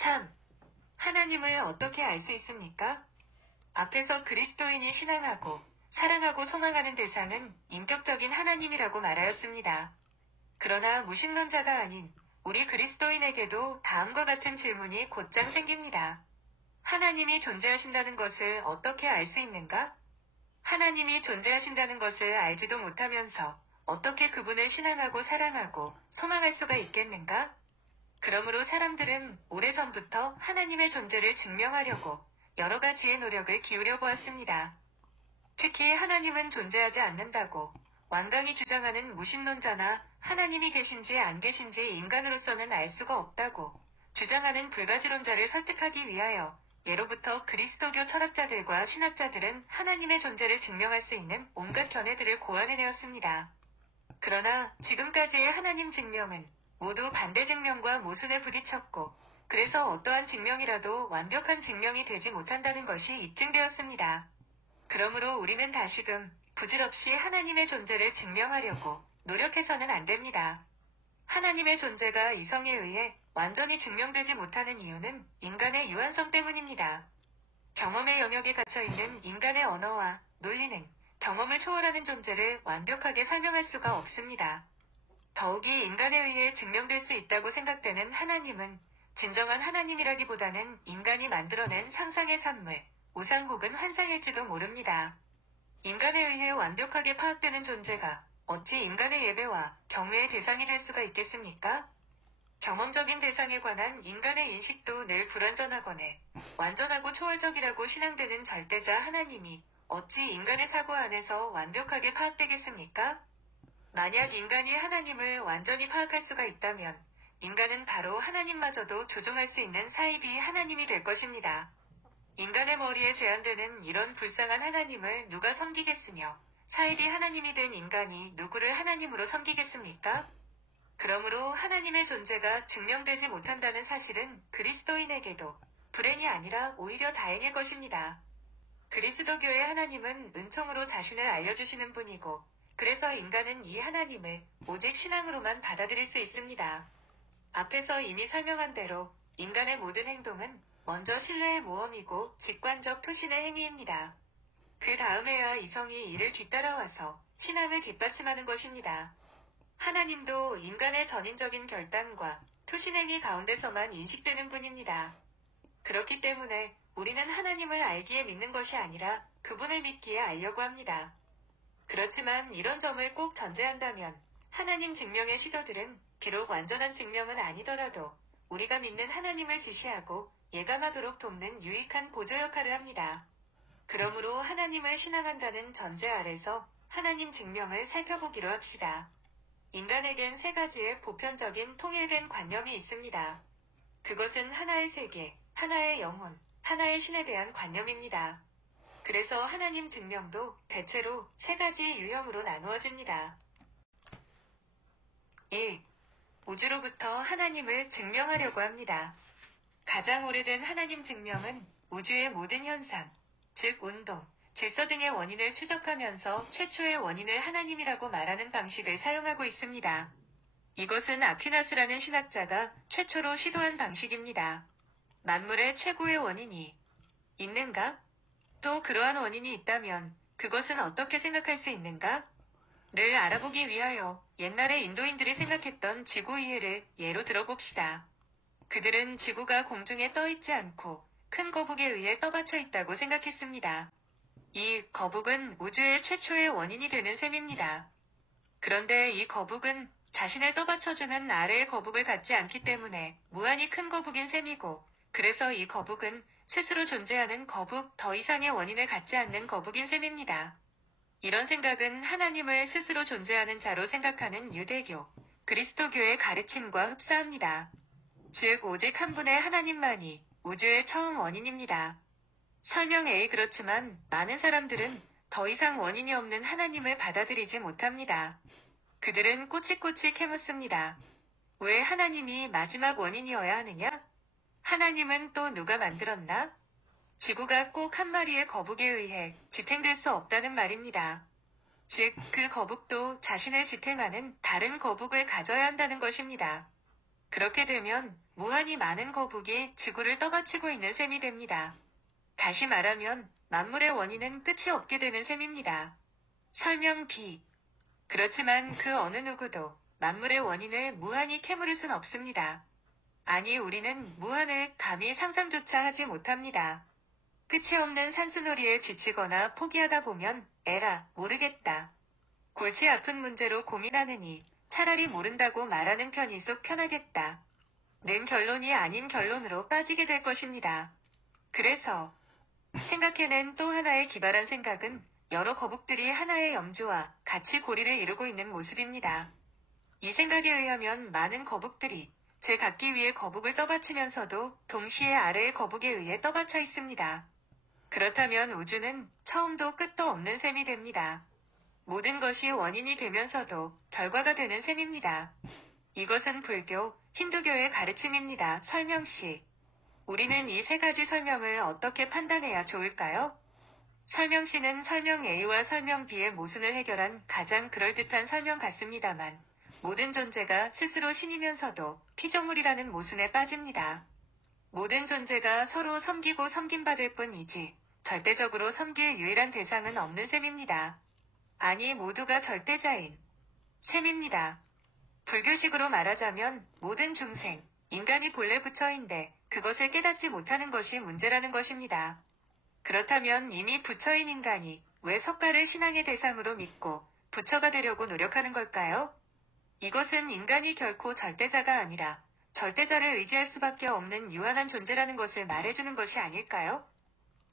3. 하나님을 어떻게 알 수 있습니까? 앞에서 그리스도인이 신앙하고 사랑하고 소망하는 대상은 인격적인 하나님이라고 말하였습니다. 그러나 무신론자가 아닌 우리 그리스도인에게도 다음과 같은 질문이 곧장 생깁니다. 하나님이 존재하신다는 것을 어떻게 알 수 있는가? 하나님이 존재하신다는 것을 알지도 못하면서 어떻게 그분을 신앙하고 사랑하고 소망할 수가 있겠는가? 그러므로 사람들은 오래전부터 하나님의 존재를 증명하려고 여러 가지의 노력을 기울여 보았습니다. 특히 하나님은 존재하지 않는다고 완강히 주장하는 무신론자나 하나님이 계신지 안 계신지 인간으로서는 알 수가 없다고 주장하는 불가지론자를 설득하기 위하여 예로부터 그리스도교 철학자들과 신학자들은 하나님의 존재를 증명할 수 있는 온갖 견해들을 고안해내었습니다. 그러나 지금까지의 하나님 증명은 모두 반대 증명과 모순에 부딪혔고 그래서 어떠한 증명이라도 완벽한 증명이 되지 못한다는 것이 입증되었습니다. 그러므로 우리는 다시금 부질없이 하나님의 존재를 증명하려고 노력해서는 안 됩니다. 하나님의 존재가 이성에 의해 완전히 증명되지 못하는 이유는 인간의 유한성 때문입니다. 경험의 영역에 갇혀있는 인간의 언어와 논리는 경험을 초월하는 존재를 완벽하게 설명할 수가 없습니다. 더욱이 인간에 의해 증명될 수 있다고 생각되는 하나님은 진정한 하나님이라기보다는 인간이 만들어낸 상상의 산물, 우상 혹은 환상일지도 모릅니다. 인간에 의해 완벽하게 파악되는 존재가 어찌 인간의 예배와 경외의 대상이 될 수가 있겠습니까? 경험적인 대상에 관한 인간의 인식도 늘 불완전하거늘 완전하고 초월적이라고 신앙되는 절대자 하나님이 어찌 인간의 사고 안에서 완벽하게 파악되겠습니까? 만약 인간이 하나님을 완전히 파악할 수가 있다면 인간은 바로 하나님마저도 조종할 수 있는 사이비 하나님이 될 것입니다. 인간의 머리에 제한되는 이런 불쌍한 하나님을 누가 섬기겠으며 사이비 하나님이 된 인간이 누구를 하나님으로 섬기겠습니까? 그러므로 하나님의 존재가 증명되지 못한다는 사실은 그리스도인에게도 불행이 아니라 오히려 다행일 것입니다. 그리스도교의 하나님은 은총으로 자신을 알려주시는 분이고 그래서 인간은 이 하나님을 오직 신앙으로만 받아들일 수 있습니다. 앞에서 이미 설명한 대로 인간의 모든 행동은 먼저 신뢰의 모험이고 직관적 투신의 행위입니다. 그 다음에야 이성이 이를 뒤따라와서 신앙을 뒷받침하는 것입니다. 하나님도 인간의 전인적인 결단과 투신행위 가운데서만 인식되는 분입니다. 그렇기 때문에 우리는 하나님을 알기에 믿는 것이 아니라 그분을 믿기에 알려고 합니다. 그렇지만 이런 점을 꼭 전제한다면 하나님 증명의 시도들은 비록 완전한 증명은 아니더라도 우리가 믿는 하나님을 지시하고 예감하도록 돕는 유익한 보조 역할을 합니다. 그러므로 하나님을 신앙한다는 전제 아래서 하나님 증명을 살펴보기로 합시다. 인간에겐 세 가지의 보편적인 통일된 관념이 있습니다. 그것은 하나의 세계, 하나의 영혼, 하나의 신에 대한 관념입니다. 그래서 하나님 증명도 대체로 세 가지 유형으로 나누어집니다. 1. 우주로부터 하나님을 증명하려고 합니다. 가장 오래된 하나님 증명은 우주의 모든 현상, 즉 운동, 질서 등의 원인을 추적하면서 최초의 원인을 하나님이라고 말하는 방식을 사용하고 있습니다. 이것은 아퀴나스라는 신학자가 최초로 시도한 방식입니다. 만물의 최고의 원인이 있는가? 또 그러한 원인이 있다면 그것은 어떻게 생각할 수 있는가? 를 알아보기 위하여 옛날에 인도인들이 생각했던 지구 이해를 예로 들어봅시다. 그들은 지구가 공중에 떠있지 않고 큰 거북에 의해 떠받쳐 있다고 생각했습니다. 이 거북은 우주의 최초의 원인이 되는 셈입니다. 그런데 이 거북은 자신을 떠받쳐주는 아래의 거북을 갖지 않기 때문에 무한히 큰 거북인 셈이고 그래서 이 거북은 스스로 존재하는 거북 더 이상의 원인을 갖지 않는 거북인 셈입니다. 이런 생각은 하나님을 스스로 존재하는 자로 생각하는 유대교, 그리스도교의 가르침과 흡사합니다. 즉 오직 한 분의 하나님만이 우주의 처음 원인입니다. 설명 A. 그렇지만 많은 사람들은 더 이상 원인이 없는 하나님을 받아들이지 못합니다. 그들은 꼬치꼬치 캐묻습니다. 왜 하나님이 마지막 원인이어야 하느냐? 하나님은 또 누가 만들었나? 지구가 꼭 한 마리의 거북에 의해 지탱될 수 없다는 말입니다. 즉, 그 거북도 자신을 지탱하는 다른 거북을 가져야 한다는 것입니다. 그렇게 되면 무한히 많은 거북이 지구를 떠받치고 있는 셈이 됩니다. 다시 말하면 만물의 원인은 끝이 없게 되는 셈입니다. 설명 B. 그렇지만 그 어느 누구도 만물의 원인을 무한히 캐물을 순 없습니다. 아니, 우리는 무한을 감히 상상조차 하지 못합니다. 끝이 없는 산수놀이에 지치거나 포기하다 보면 에라, 모르겠다. 골치 아픈 문제로 고민하느니 차라리 모른다고 말하는 편이 속 편하겠다. 는 결론이 아닌 결론으로 빠지게 될 것입니다. 그래서 생각해낸 또 하나의 기발한 생각은 여러 거북들이 하나의 염주와 같이 고리를 이루고 있는 모습입니다. 이 생각에 의하면 많은 거북들이 제각기 위에 거북을 떠받치면서도 동시에 아래의 거북에 의해 떠받쳐 있습니다. 그렇다면 우주는 처음도 끝도 없는 셈이 됩니다. 모든 것이 원인이 되면서도 결과가 되는 셈입니다. 이것은 불교, 힌두교의 가르침입니다. 설명시. 우리는 이 세 가지 설명을 어떻게 판단해야 좋을까요? 설명시는 설명 A와 설명 B의 모순을 해결한 가장 그럴듯한 설명 같습니다만 모든 존재가 스스로 신이면서도 피조물이라는 모순에 빠집니다. 모든 존재가 서로 섬기고 섬김받을 뿐이지 절대적으로 섬길 유일한 대상은 없는 셈입니다. 아니, 모두가 절대자인 셈입니다. 불교식으로 말하자면 모든 중생, 인간이 본래 부처인데 그것을 깨닫지 못하는 것이 문제라는 것입니다. 그렇다면 이미 부처인 인간이 왜 석가를 신앙의 대상으로 믿고 부처가 되려고 노력하는 걸까요? 이것은 인간이 결코 절대자가 아니라 절대자를 의지할 수밖에 없는 유한한 존재라는 것을 말해주는 것이 아닐까요?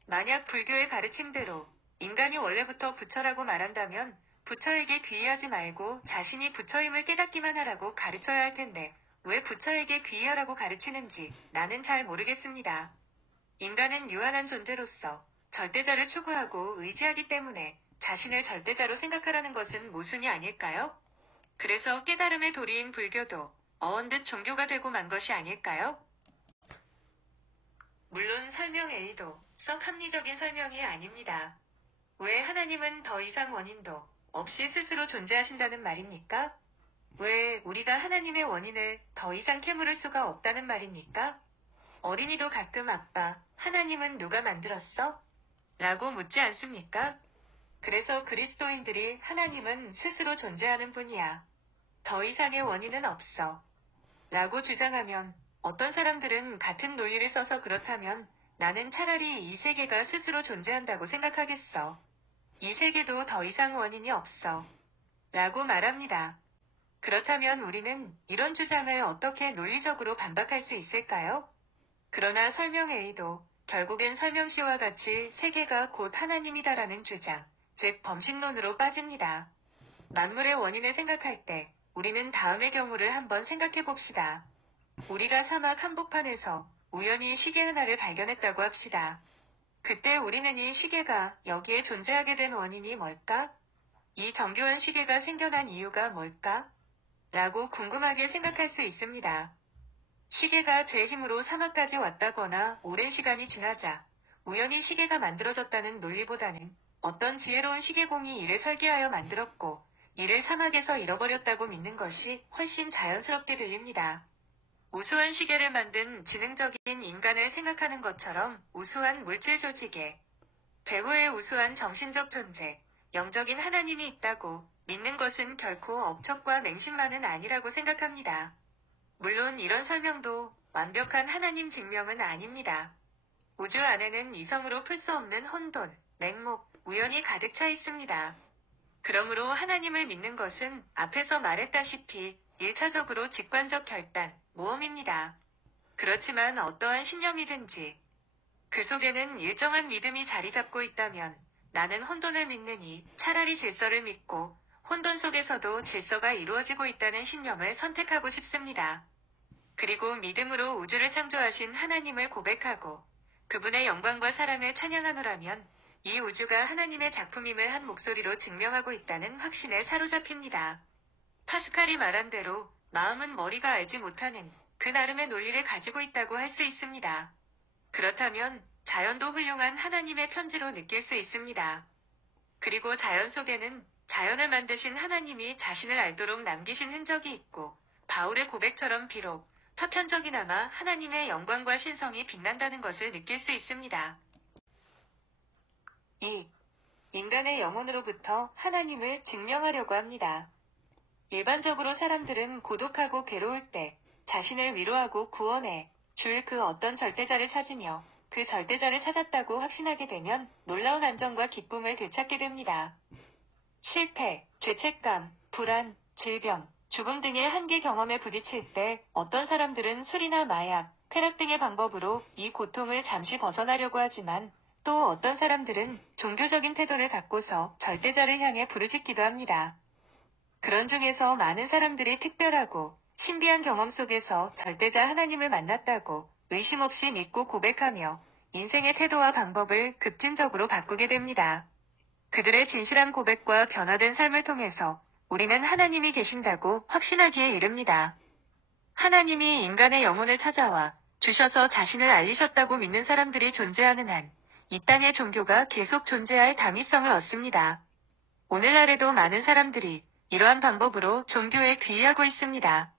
만약 불교의 가르침대로 인간이 원래부터 부처라고 말한다면 부처에게 귀의하지 말고 자신이 부처임을 깨닫기만 하라고 가르쳐야 할 텐데 왜 부처에게 귀의하라고 가르치는지 나는 잘 모르겠습니다. 인간은 유한한 존재로서 절대자를 추구하고 의지하기 때문에 자신을 절대자로 생각하라는 것은 모순이 아닐까요? 그래서 깨달음의 도리인 불교도 어언듯 종교가 되고 만 것이 아닐까요? 물론 설명 A도 썩 합리적인 설명이 아닙니다. 왜 하나님은 더 이상 원인도 없이 스스로 존재하신다는 말입니까? 왜 우리가 하나님의 원인을 더 이상 캐물을 수가 없다는 말입니까? 어린이도 가끔 아빠, 하나님은 누가 만들었어? 라고 묻지 않습니까? 그래서 그리스도인들이 하나님은 스스로 존재하는 분이야. 더 이상의 원인은 없어. 라고 주장하면 어떤 사람들은 같은 논리를 써서 그렇다면 나는 차라리 이 세계가 스스로 존재한다고 생각하겠어. 이 세계도 더 이상 원인이 없어. 라고 말합니다. 그렇다면 우리는 이런 주장을 어떻게 논리적으로 반박할 수 있을까요? 그러나 설명 A도 결국엔 설명 C와 같이 세계가 곧 하나님이다라는 주장, 즉 범신론으로 빠집니다. 만물의 원인을 생각할 때 우리는 다음의 경우를 한번 생각해 봅시다. 우리가 사막 한복판에서 우연히 시계 하나를 발견했다고 합시다. 그때 우리는 이 시계가 여기에 존재하게 된 원인이 뭘까? 이 정교한 시계가 생겨난 이유가 뭘까? 라고 궁금하게 생각할 수 있습니다. 시계가 제 힘으로 사막까지 왔다거나 오랜 시간이 지나자 우연히 시계가 만들어졌다는 논리보다는 어떤 지혜로운 시계공이 이를 설계하여 만들었고 이를 사막에서 잃어버렸다고 믿는 것이 훨씬 자연스럽게 들립니다. 우수한 시계를 만든 지능적인 인간을 생각하는 것처럼 우수한 물질 조직에 배후에 우수한 정신적 존재, 영적인 하나님이 있다고 믿는 것은 결코 업적과 맹신만은 아니라고 생각합니다. 물론 이런 설명도 완벽한 하나님 증명은 아닙니다. 우주 안에는 이성으로 풀 수 없는 혼돈, 맹목, 우연이 가득 차 있습니다. 그러므로 하나님을 믿는 것은 앞에서 말했다시피 1차적으로 직관적 결단, 모험입니다. 그렇지만 어떠한 신념이든지 그 속에는 일정한 믿음이 자리 잡고 있다면 나는 혼돈을 믿느니 차라리 질서를 믿고 혼돈 속에서도 질서가 이루어지고 있다는 신념을 선택하고 싶습니다. 그리고 믿음으로 우주를 창조하신 하나님을 고백하고 그분의 영광과 사랑을 찬양하노라면 이 우주가 하나님의 작품임을 한 목소리로 증명하고 있다는 확신에 사로잡힙니다. 파스칼이 말한 대로 마음은 머리가 알지 못하는 그 나름의 논리를 가지고 있다고 할 수 있습니다. 그렇다면 자연도 훌륭한 하나님의 편지로 느낄 수 있습니다. 그리고 자연 속에는 자연을 만드신 하나님이 자신을 알도록 남기신 흔적이 있고 바울의 고백처럼 비록 파편적이나마 하나님의 영광과 신성이 빛난다는 것을 느낄 수 있습니다. 2. 인간의 영혼으로부터 하나님을 증명하려고 합니다. 일반적으로 사람들은 고독하고 괴로울 때 자신을 위로하고 구원해 줄 그 어떤 절대자를 찾으며 그 절대자를 찾았다고 확신하게 되면 놀라운 안정과 기쁨을 되찾게 됩니다. 실패, 죄책감, 불안, 질병, 죽음 등의 한계 경험에 부딪힐 때 어떤 사람들은 술이나 마약, 쾌락 등의 방법으로 이 고통을 잠시 벗어나려고 하지만 또 어떤 사람들은 종교적인 태도를 갖고서 절대자를 향해 부르짖기도 합니다. 그런 중에서 많은 사람들이 특별하고 신비한 경험 속에서 절대자 하나님을 만났다고 의심 없이 믿고 고백하며 인생의 태도와 방법을 급진적으로 바꾸게 됩니다. 그들의 진실한 고백과 변화된 삶을 통해서 우리는 하나님이 계신다고 확신하기에 이릅니다. 하나님이 인간의 영혼을 찾아와 주셔서 자신을 알리셨다고 믿는 사람들이 존재하는 한 이 땅의 종교가 계속 존재할 당위성을 얻습니다. 오늘날에도 많은 사람들이 이러한 방법으로 종교에 귀의하고 있습니다.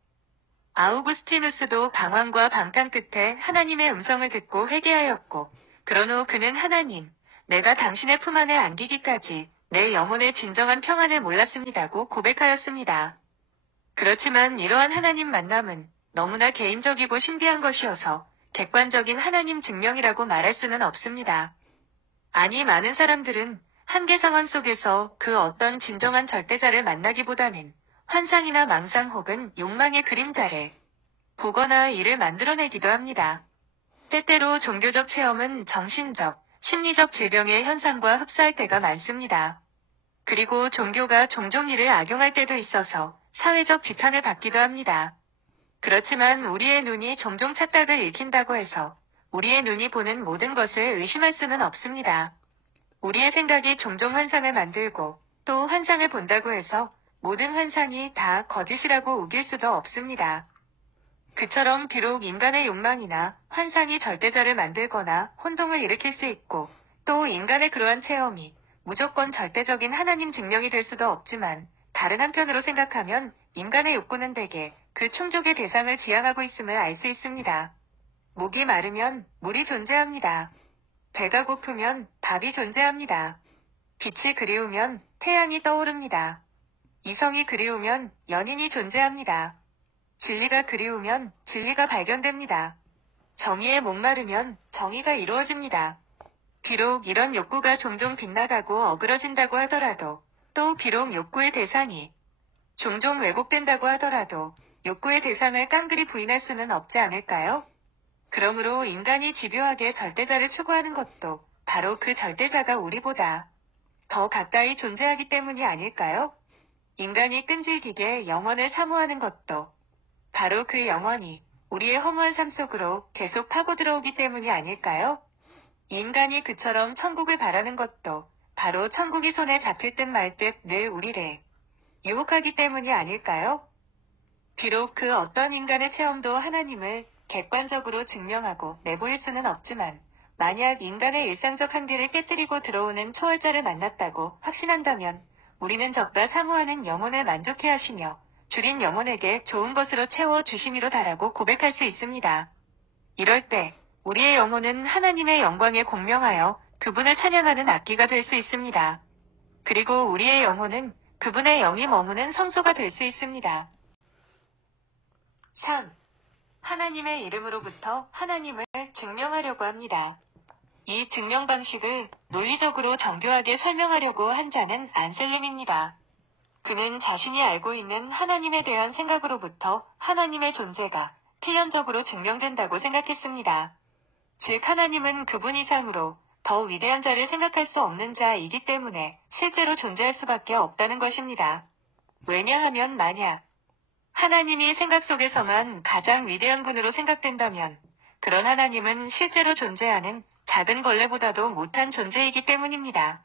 아우구스티누스도 방황과 방탕 끝에 하나님의 음성을 듣고 회개하였고 그런 후 그는 하나님, 내가 당신의 품 안에 안기기까지 내 영혼의 진정한 평안을 몰랐습니다고 고백하였습니다. 그렇지만 이러한 하나님 만남은 너무나 개인적이고 신비한 것이어서 객관적인 하나님 증명이라고 말할 수는 없습니다. 아니, 많은 사람들은 한계 상황 속에서 그 어떤 진정한 절대자를 만나기보다는 환상이나 망상 혹은 욕망의 그림자를 보거나 이를 만들어내기도 합니다. 때때로 종교적 체험은 정신적, 심리적 질병의 현상과 흡사할 때가 많습니다. 그리고 종교가 종종 이를 악용할 때도 있어서 사회적 지탄을 받기도 합니다. 그렇지만 우리의 눈이 종종 착각을 읽힌다고 해서 우리의 눈이 보는 모든 것을 의심할 수는 없습니다. 우리의 생각이 종종 환상을 만들고 또 환상을 본다고 해서 모든 환상이 다 거짓이라고 우길 수도 없습니다. 그처럼 비록 인간의 욕망이나 환상이 절대자를 만들거나 혼동을 일으킬 수 있고 또 인간의 그러한 체험이 무조건 절대적인 하나님 증명이 될 수도 없지만 다른 한편으로 생각하면 인간의 욕구는 대개 그 충족의 대상을 지향하고 있음을 알 수 있습니다. 목이 마르면 물이 존재합니다. 배가 고프면 밥이 존재합니다. 빛이 그리우면 태양이 떠오릅니다. 이성이 그리우면 연인이 존재합니다. 진리가 그리우면 진리가 발견됩니다. 정의에 목마르면 정의가 이루어집니다. 비록 이런 욕구가 종종 빗나가고 어그러진다고 하더라도 또 비록 욕구의 대상이 종종 왜곡된다고 하더라도 욕구의 대상을 깡그리 부인할 수는 없지 않을까요? 그러므로 인간이 집요하게 절대자를 추구하는 것도 바로 그 절대자가 우리보다 더 가까이 존재하기 때문이 아닐까요? 인간이 끈질기게 영원을 사모하는 것도 바로 그 영원이 우리의 허무한 삶 속으로 계속 파고 들어오기 때문이 아닐까요? 인간이 그처럼 천국을 바라는 것도 바로 천국이 손에 잡힐 듯 말 듯 늘 우리를 유혹하기 때문이 아닐까요? 비록 그 어떤 인간의 체험도 하나님을 객관적으로 증명하고 내보일 수는 없지만 만약 인간의 일상적 한계를 깨뜨리고 들어오는 초월자를 만났다고 확신한다면 우리는 적가 사모하는 영혼을 만족해 하시며 줄인 영혼에게 좋은 것으로 채워 주심이로 달하고 고백할 수 있습니다. 이럴 때 우리의 영혼은 하나님의 영광에 공명하여 그분을 찬양하는 악기가 될 수 있습니다. 그리고 우리의 영혼은 그분의 영이 머무는 성소가 될 수 있습니다. 3. 하나님의 이름으로부터 하나님을 증명하려고 합니다. 이 증명 방식을 논리적으로 정교하게 설명하려고 한 자는 안셀름입니다. 그는 자신이 알고 있는 하나님에 대한 생각으로부터 하나님의 존재가 필연적으로 증명된다고 생각했습니다. 즉 하나님은 그분 이상으로 더 위대한 자를 생각할 수 없는 자이기 때문에 실제로 존재할 수밖에 없다는 것입니다. 왜냐하면 만약 하나님이 생각 속에서만 가장 위대한 분으로 생각된다면 그런 하나님은 실제로 존재하는 작은 벌레보다도 못한 존재이기 때문입니다.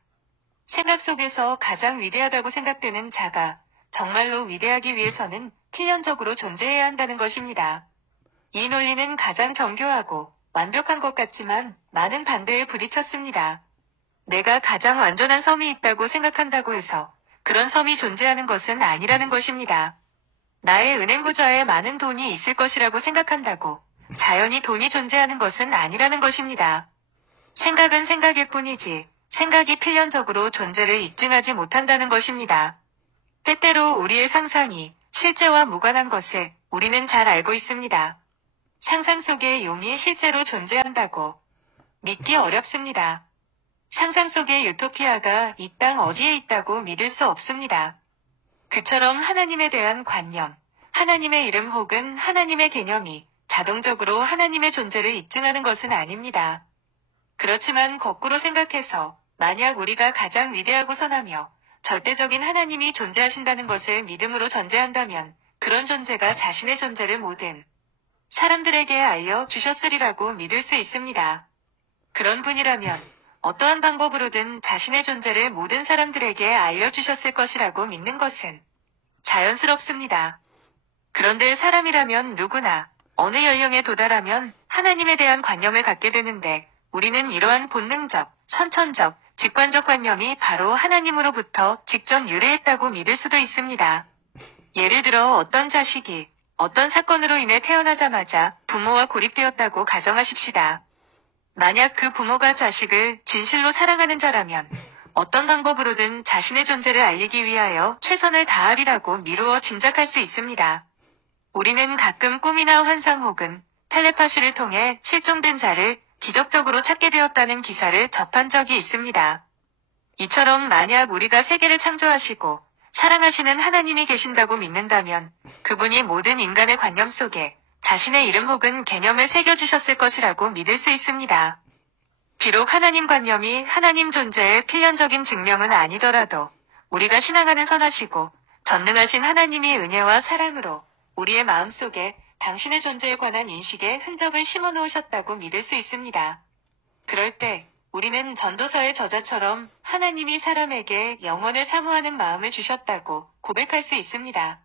생각 속에서 가장 위대하다고 생각되는 자가 정말로 위대하기 위해서는 필연적으로 존재해야 한다는 것입니다. 이 논리는 가장 정교하고 완벽한 것 같지만 많은 반대에 부딪혔습니다. 내가 가장 완전한 섬이 있다고 생각한다고 해서 그런 섬이 존재하는 것은 아니라는 것입니다. 나의 은행구좌에 많은 돈이 있을 것이라고 생각한다고 자연히 돈이 존재하는 것은 아니라는 것입니다. 생각은 생각일 뿐이지 생각이 필연적으로 존재를 입증하지 못한다는 것입니다. 때때로 우리의 상상이 실제와 무관한 것을 우리는 잘 알고 있습니다. 상상 속의 용이 실제로 존재한다고 믿기 어렵습니다. 상상 속의 유토피아가 이 땅 어디에 있다고 믿을 수 없습니다. 그처럼 하나님에 대한 관념, 하나님의 이름 혹은 하나님의 개념이 자동적으로 하나님의 존재를 입증하는 것은 아닙니다. 그렇지만 거꾸로 생각해서 만약 우리가 가장 위대하고 선하며 절대적인 하나님이 존재하신다는 것을 믿음으로 전제한다면 그런 존재가 자신의 존재를 모든 사람들에게 알려주셨으리라고 믿을 수 있습니다. 그런 분이라면 어떠한 방법으로든 자신의 존재를 모든 사람들에게 알려주셨을 것이라고 믿는 것은 자연스럽습니다. 그런데 사람이라면 누구나 어느 연령에 도달하면 하나님에 대한 관념을 갖게 되는데 우리는 이러한 본능적, 선천적, 직관적 관념이 바로 하나님으로부터 직접 유래했다고 믿을 수도 있습니다. 예를 들어 어떤 자식이 어떤 사건으로 인해 태어나자마자 부모와 고립되었다고 가정하십시다. 만약 그 부모가 자식을 진실로 사랑하는 자라면 어떤 방법으로든 자신의 존재를 알리기 위하여 최선을 다하리라고 미루어 짐작할 수 있습니다. 우리는 가끔 꿈이나 환상 혹은 텔레파시를 통해 실종된 자를 기적적으로 찾게 되었다는 기사를 접한 적이 있습니다. 이처럼 만약 우리가 세계를 창조하시고 사랑하시는 하나님이 계신다고 믿는다면 그분이 모든 인간의 관념 속에 자신의 이름 혹은 개념을 새겨주셨을 것이라고 믿을 수 있습니다. 비록 하나님 관념이 하나님 존재의 필연적인 증명은 아니더라도 우리가 신앙하는 선하시고 전능하신 하나님이 은혜와 사랑으로 우리의 마음속에 당신의 존재에 관한 인식에 흔적을 심어 놓으셨다고 믿을 수 있습니다. 그럴 때 우리는 전도서의 저자처럼 하나님이 사람에게 영원을 사모하는 마음을 주셨다고 고백할 수 있습니다.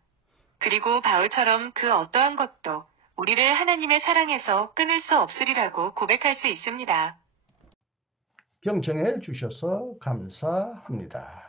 그리고 바울처럼 그 어떠한 것도 우리를 하나님의 사랑에서 끊을 수 없으리라고 고백할 수 있습니다. 경청해 주셔서 감사합니다.